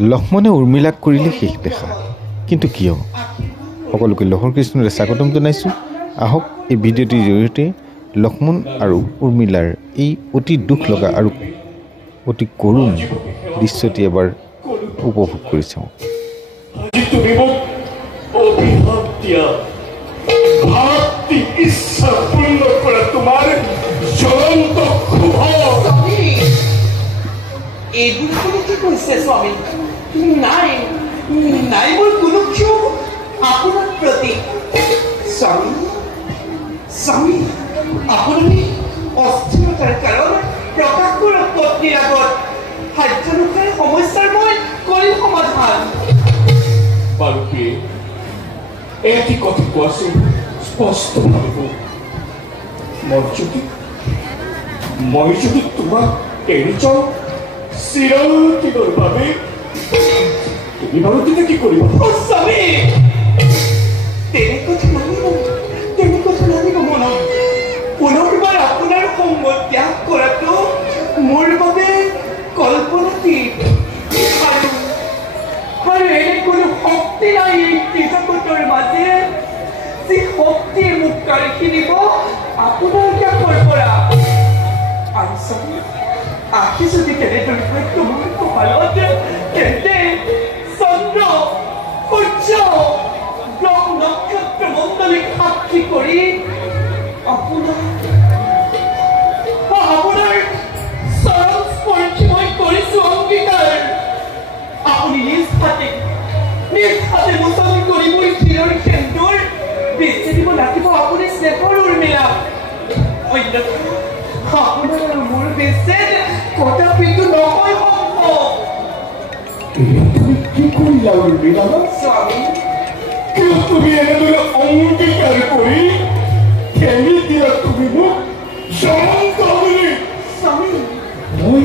লক্ষ্মণে উৰ্মিলাক কৰিলে শেষ দেখা, কিন্তু কিয়? সকলোকে লহৰ কৃষ্ণৰে স্বাগতম জনাইছোঁ। আহক এই ভিডিঅ'টিৰ জৰিয়তে লক্ষ্মণ আৰু উৰ্মিলাৰ এই অতি দুখ লগা আৰু অতি কৰুণ দৃশ্যটি এবাৰ উপভোগ কৰি চাওঁ। এইগুলো কি কইছে স্বামী? নাই নাই মোৰ কোনো ক্ষোভ আপোনাৰ প্ৰতি। স্বামী স্বামী আপুনি অস্থিৰতাৰ কাৰণ প্ৰকাশ কৰক পত্নীৰ আগত। সাধ্যানুসাৰে সমস্যাৰ মই কৰিম সমাধান। বাৰু কি এটি কথা কোৱাচোন স্পষ্টভাৱে। মই যদি তোমাক এৰি যাওঁ চিৰদিনৰ বাবে, তুমি বাৰু তেতিয়া কি কৰিবা? স্বামী তেনে কথা নানিব মনত। পুনৰবাৰ আপোনাৰ সংগ ত্যাগ কৰাটো মোৰ বাবে কল্পনাতীত, আৰু এনে কোনো শক্তি নাই এই ত্ৰিজগতৰ মাজে যি শক্তিয়ে মোক কাঢ়ি কিনিব আপোনাৰ ত্যাগৰ পৰা। আৰু স্বামী আখি যদি তেনেদৰে হয় তোমাৰ কপালত, তেন্তে চন্দ্ৰ সূৰ্য গ্ৰহ নক্ষত্ৰ মণ্ডলীক সাক্ষী কৰি আপোনাৰ চৰণ স্পৰ্শী মই কৰিছোঁ অংগীকাৰ। আপুনি নিজ হাতে মোচন কৰিবই ক্ষীৰৰ সেন্দুৰ বেছি দিব লাগিব আপুনি স্নেহৰ উৰ্মিলা। অন্যথা আপোনাৰ আৰু মোৰ বিচ্ছেদ কদাপিতো নহয় সম্ভৱ। তুমি কি কৰিলা উৰ্মিলা? স্বামী কিয় তুমি এনেদৰে অংগীকাৰ কৰি ঠেলি দিয়া তুমি মোক জয়ন্ত বুলি? স্বামী মই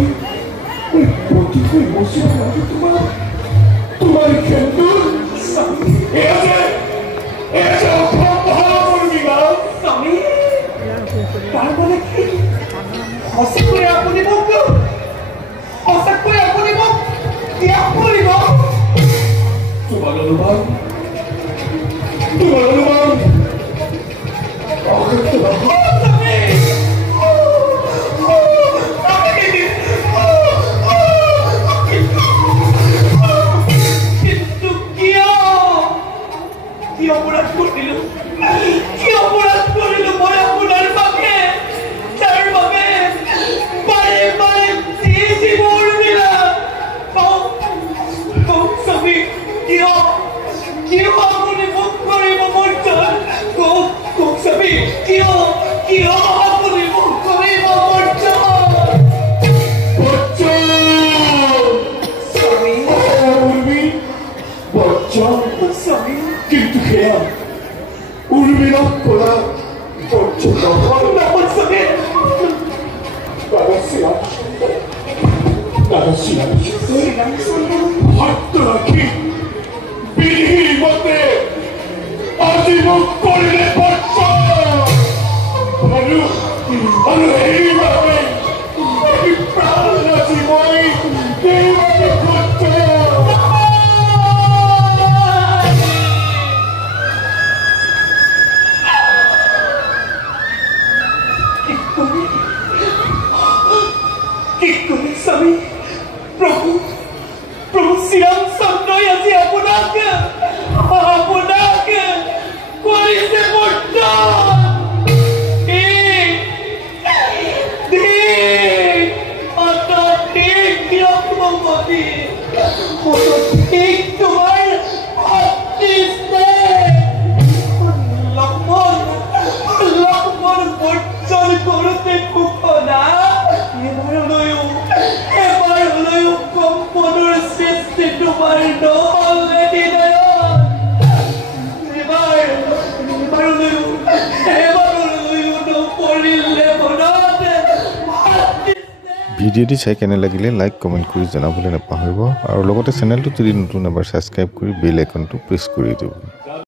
প্ৰতিকৈ বছৰ লাগে তোমাৰ সেন্দুৰ। স্বামী স্বামী তাৰ মানে কি? সঁচাকৈ আপুনি মোক ত্যাগ কৰিব? তোমাৰ অনুমান কিন্তু কি অপৰাধ কৰিলো মই আপোনাৰ বাবে, যাৰ বাবে বাৰে বাৰে জীৱ উৰ্মিলা। স্বামী কিয় আপুনি মোক কৰিব বৰ্তন? কওক স্বামী কিয় আপুনি মোক কৰিব বৰ্তন? স্বামী কিন্তু সেয়া উৰ্মিলাক কৰা সত্য ৰাখি বিধিৰ মতে আজি মোক কৰিলে আৰু সেইবাবে প্ৰাণ ৰাখি মই স্বামী প্ৰভু শ্ৰীৰামচন্দ্ৰই আজি আপোনাক কৰিছে লক্ষ্মণ বৰ্জন কৰোঁতে ঘোষণা এবাৰ হলেও কম্পনৰ সৃষ্টি তোমাৰ নহ'লে এবাৰ হলেও নপৰিলে মনত। ভিডিঅ'টি চাই কেনে লাগিলে লাইক কমেণ্ট কৰি জনাবলৈ নাপাহৰিব, আৰু লগতে চেনেলটো যদি নতুন এবাৰ ছাবস্ক্ৰাইব কৰি বেল আইকনটো প্ৰেছ কৰি দিব।